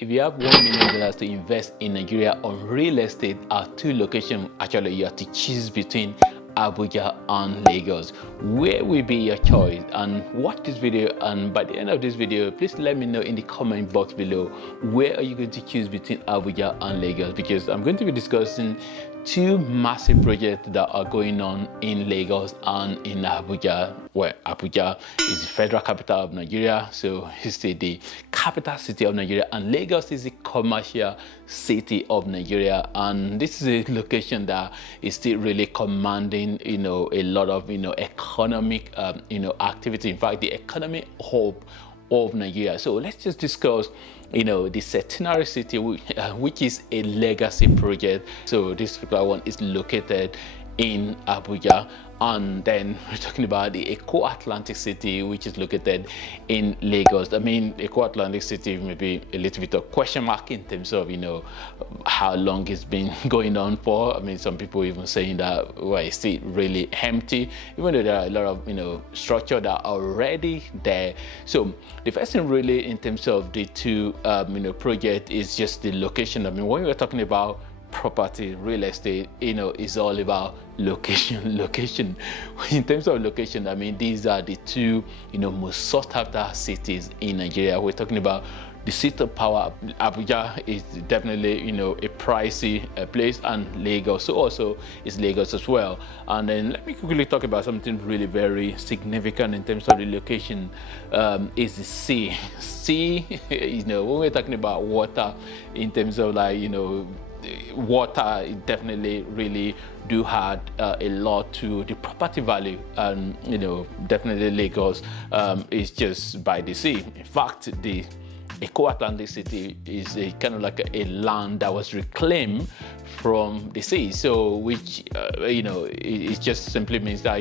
if you have $1 million to invest in Nigeria on real estate at two locations, actually you have to choose between Abuja and Lagos. Where will be your choice? And watch this video, and by the end of this video, please let me know in the comment box below, where are you going to choose between Abuja and Lagos? Because I'm going to be discussing two massive projects that are going on in Lagos and in Abuja. Well, Abuja is the federal capital of Nigeria, so it's the capital city of Nigeria, and Lagos is the commercial city of Nigeria. And this is a location that is still really commanding, a lot of, economic, activity. In fact, the economic hub of Nigeria. So let's just discuss the Centenary City, which is a legacy project. So this particular one is located in Abuja. And then we're talking about the Eko Atlantic City, which is located in Lagos. I mean, Eko Atlantic City may be a little bit of question mark in terms of, how long it's been going on for. I mean, some people even saying that, well, it's still really empty, even though there are a lot of, structure that are already there. So the first thing really in terms of the two, project is just the location. I mean, when we're talking about property, real estate, is all about location. In terms of location, I mean, these are the two most sought after cities in Nigeria. We're talking about the seat of power. Abuja is definitely a pricey place, and Lagos also is Lagos as well. And then let me quickly talk about something really very significant in terms of the location. Is the sea. When we're talking about water, in terms of water, it definitely really do add a lot to the property value, and definitely Lagos is just by the sea. In fact, the Eko Atlantic City is a kind of like a land that was reclaimed from the sea. So which it just simply means that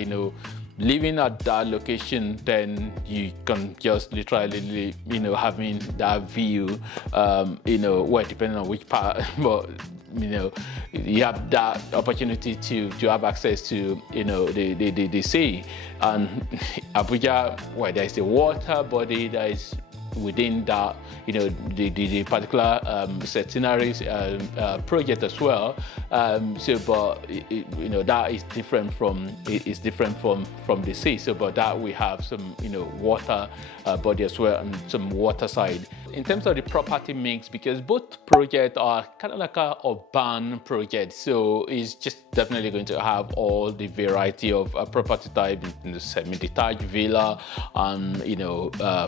living at that location, then you can just literally having that view, well, depending on which part, but you have that opportunity to have access to the sea. And Abuja, well, there's a water body that is within that, the particular Centenary project as well. But that is different from from the sea. So, but that we have some water body as well, and some water side. In terms of the property mix, because both projects are kind of like a urban project, so it's just definitely going to have all the variety of property type, in the semi-detached villa, and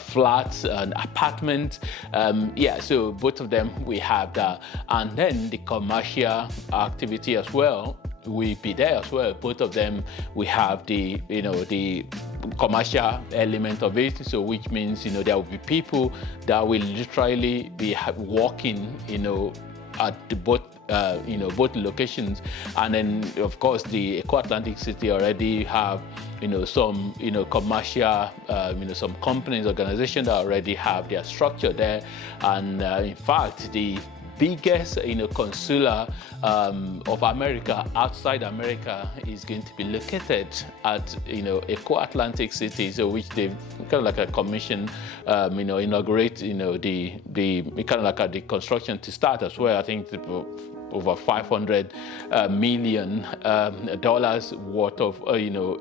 flats and apartments. So both of them we have that, and then the commercial activity as well will be there as well. Both of them we have the the commercial element of it, so which means there will be people that will literally be walking at the both both locations. And then of course the Eko Atlantic City already have some commercial some companies, organizations that already have their structure there. And in fact, the biggest consular of America outside America is going to be located at Eko Atlantic City, so which they kind of like a commission inaugurate the kind of like the construction to start as well. I think over $500 million worth of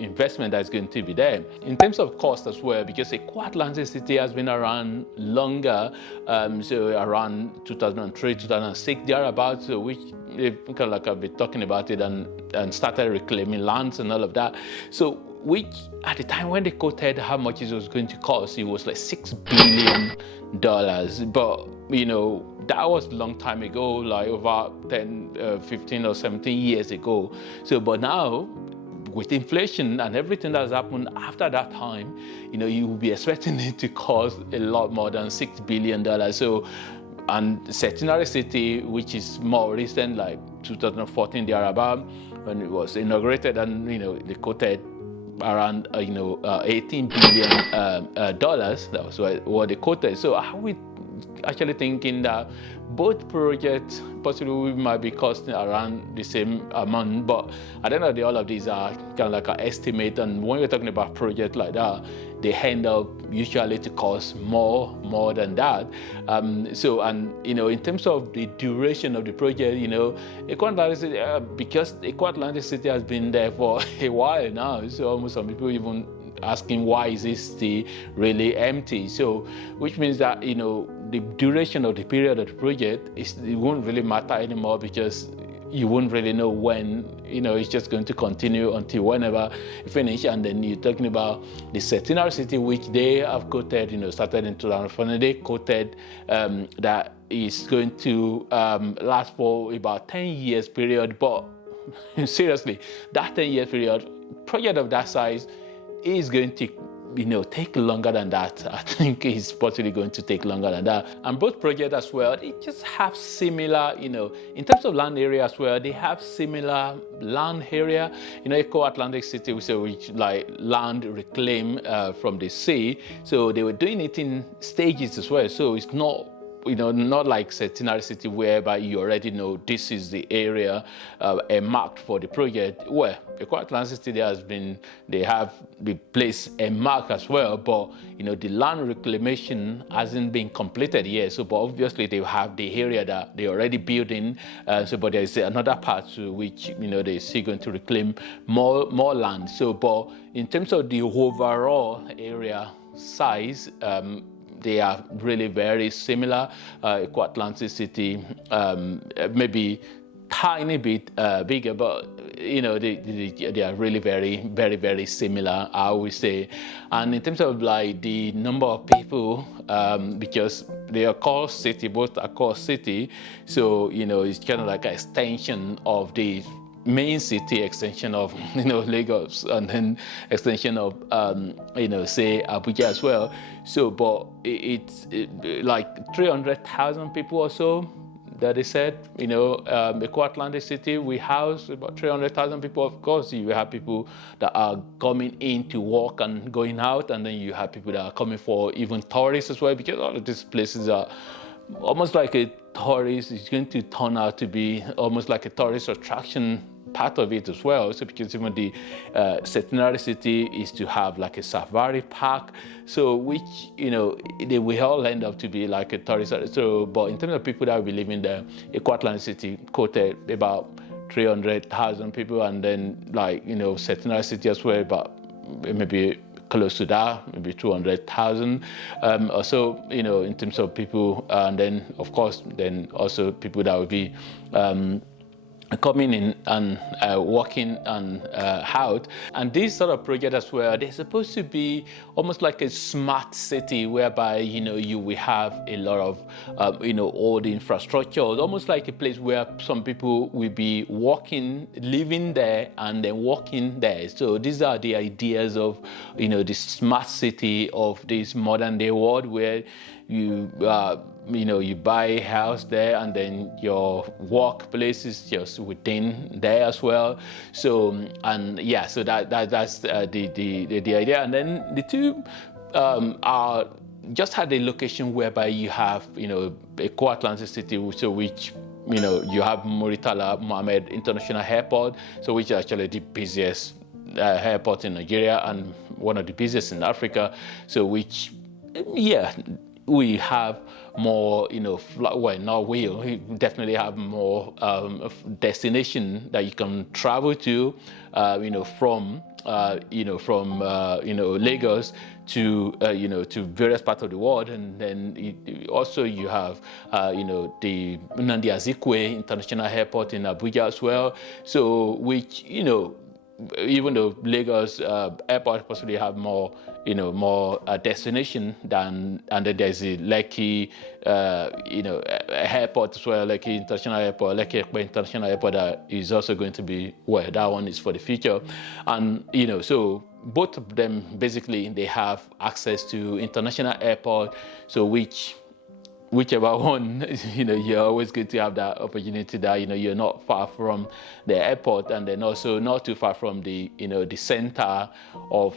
investment that's going to be there. In terms of cost as well, because Eko Atlantic City has been around longer, so around 2003, 2006 thereabouts, so which they've kind of like I've been talking about it and started reclaiming lands and all of that. So which at the time when they quoted how much it was going to cost, it was like $6 billion. But that was a long time ago, like over 10, 15 or 17 years ago. So, but now, with inflation and everything that's happened after that time, you will be expecting it to cost a lot more than $6 billion. So, and Centenary City, which is more recent, like 2014 thereabout, when it was inaugurated, and they quoted around $18 billion. That was what they quoted. So how we actually thinking that both projects possibly might be costing around the same amount, but at the end of the day, all of these are kind of like an estimate. And when you're talking about projects like that, they end up usually to cost more than that. So, and in terms of the duration of the project, Eko Atlantic City, because Eko Atlantic City has been there for a while now, so almost some people even asking why is this still really empty. So, which means that the duration of the period of the project it won't really matter anymore, because you won't really know when, it's just going to continue until whenever you finish. And then you're talking about the Centenary City, which they have quoted, started in 2004, they quoted that is going to last for about 10 years period. But seriously, that 10 year period, project of that size is going to take longer than that. I think it's possibly going to take longer than that. And both projects as well, they just have similar, in terms of land area as well, they have similar land area. Eko Atlantic City, which like land reclaimed from the sea. So they were doing it in stages as well. So it's not not like Centenary City, whereby you already know this is the area marked for the project. Well, Eko Atlantic City they have the place marked as well, but the land reclamation hasn't been completed yet. So, but obviously they have the area that they already built in. But there's another part to which they're still going to reclaim more land. So, but in terms of the overall area size, they are really very similar. Eko Atlantic City, maybe tiny bit bigger, but they are really very similar, I would say. And in terms of like the number of people, because they are called city, both are called city, so it's kind of like an extension of the main city, extension of Lagos, and then extension of say Abuja as well. So, but it's like 300,000 people or so that they said. Eko Atlantic City, we house about 300,000 people. Of course, you have people that are coming in to work and going out, and then you have people that are coming for even tourists as well, because all of these places are almost like a tourist. It's going to turn out to be almost like a tourist attraction part of it as well. So because even the Centenary City is to have like a safari park, so which they will all end up to be like a tourist. So, but in terms of people that will be living there, Eko Atlantic City quoted about 300,000 people, and then like Centenary City as well, but maybe close to that, maybe 200,000 or so, in terms of people. And then, of course, then also people that will be coming in and working and out. And this sort of project as well, they're supposed to be almost like a smart city, whereby you will have a lot of all the infrastructure, almost like a place where some people will be working, living there, and then working there. So these are the ideas of the smart city of this modern day world, where you you buy a house there, and then your workplace is just within there as well. So so that's the idea. And then the two are just had a location whereby you have Eko Atlantic City, so which you have Muritala Mohammed International Airport, so which is actually the busiest airport in Nigeria and one of the busiest in Africa. So which we have more, we definitely have more destination that you can travel to, from Lagos to to various parts of the world. And then also you have the Nnamdi Azikiwe International Airport in Abuja as well. So which even though Lagos airport possibly have more destination than, and then there's the Lekki airport as well, Lekki International Airport, Lekki International Airport, that is also going to be that one is for the future. And so both of them basically they have access to international airport, so which whichever one, you're always going to have that opportunity that, you're not far from the airport, and then also not too far from the, the center of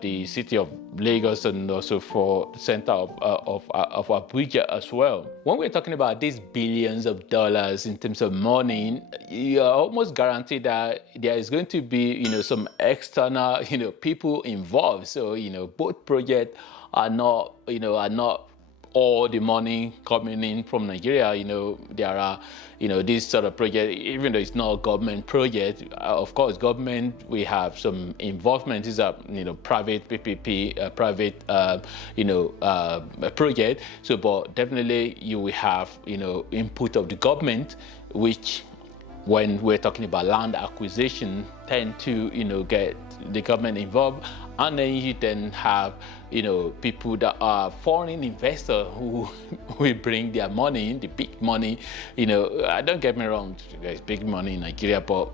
the city of Lagos, and also for the center of Abuja as well. When we're talking about these billions of dollars in terms of money, you're almost guaranteed that there is going to be, some external, people involved. So, both projects are not, all the money coming in from Nigeria. There are, this sort of project, even though it's not a government project, of course, government, we have some involvement. These are, private PPP, private, project. So, but definitely you will have, input of the government, which, when we're talking about land acquisition, tend to, get the government involved. And then you then have, people that are foreign investors who will bring their money in, the big money. Don't get me wrong, there's big money in Nigeria, but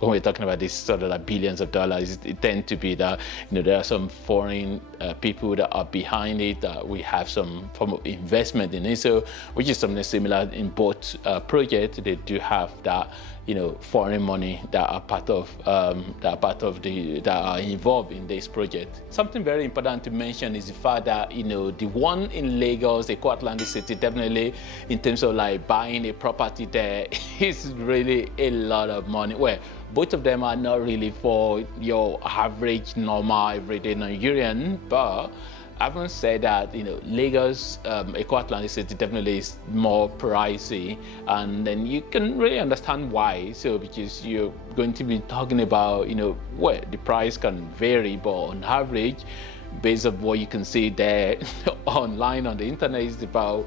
when we're talking about this sort of like billions of dollars, it tends to be that, there are some foreign people that are behind it, that we have some form of investment in it. So, which is something similar in both projects. They do have that, foreign money that are part of that are involved in this project. Something very important to mention is the fact that, the one in Lagos, Eko Atlantic City, definitely in terms of like buying a property there is really a lot of money. Well, both of them are not really for your average, normal, everyday Nigerian, but having said that, Lagos, Eko Atlantic City definitely is more pricey, and then you can really understand why. So, because you're going to be talking about, where the price can vary, but on average, based on what you can see there online on the internet, is about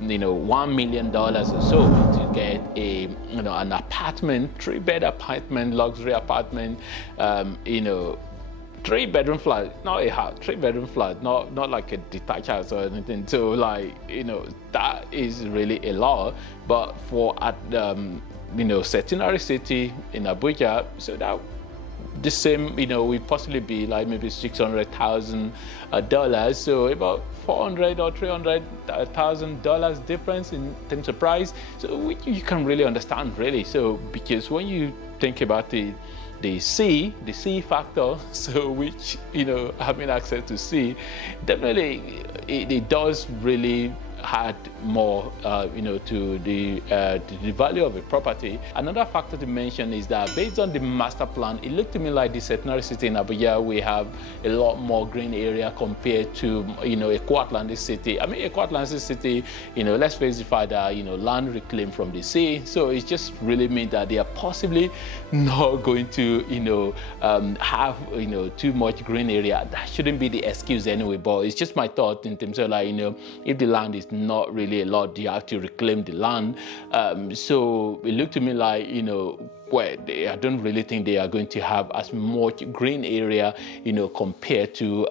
$1 million or so to get a an apartment, 3-bed apartment, luxury apartment, 3-bedroom flat, not a house, 3-bedroom flat, not like a detached house or anything. So like, that is really a lot. But for at Centenary City in Abuja, so that the same, we possibly be like maybe $600,000, so about $400,000 or $300,000 difference in terms of price. So which you can really understand, really. So because when you think about the C factor, so which, having access to C, definitely it does really add more, to the value of a property. Another factor to mention is that based on the master plan, it looked to me like the Centenary City in Abuja, we have a lot more green area compared to, Eko Atlantic City. I mean, Eko Atlantic City, let's face the fact that, land reclaimed from the sea. So it just really means that they are possibly not going to, have, too much green area. That shouldn't be the excuse anyway, but it's just my thought in terms of like, if the land is not really a lot, you have to reclaim the land. So it looked to me like, well, I don't really think they are going to have as much green area, compared to,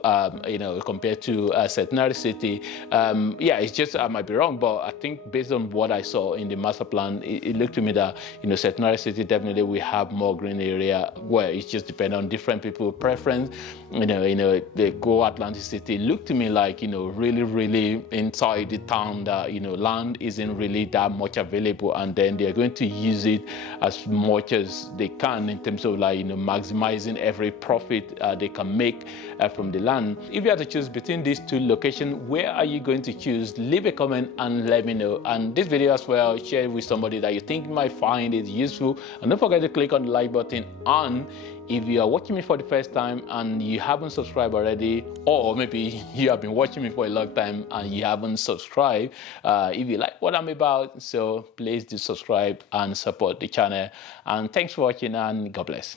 Centenary City. Yeah, it's just, I might be wrong, but I think based on what I saw in the master plan, it looked to me that, Centenary City definitely will have more green area. Well, it just depends on different people's preference. The Eko Atlantic City looked to me like, really, really inside the town that, land isn't really that much available, and then they're going to use it as much as they can in terms of like, maximizing every profit they can make from the land. If you had to choose between these two locations, where are you going to choose? Leave a comment and let me know. And this video as well, share it with somebody that you think might find it useful. And don't forget to click on the like button. And if you are watching me for the first time and you haven't subscribed already, or maybe you have been watching me for a long time and you haven't subscribed, if you like what I'm about, so please do subscribe and support the channel. And thanks for watching, and God bless.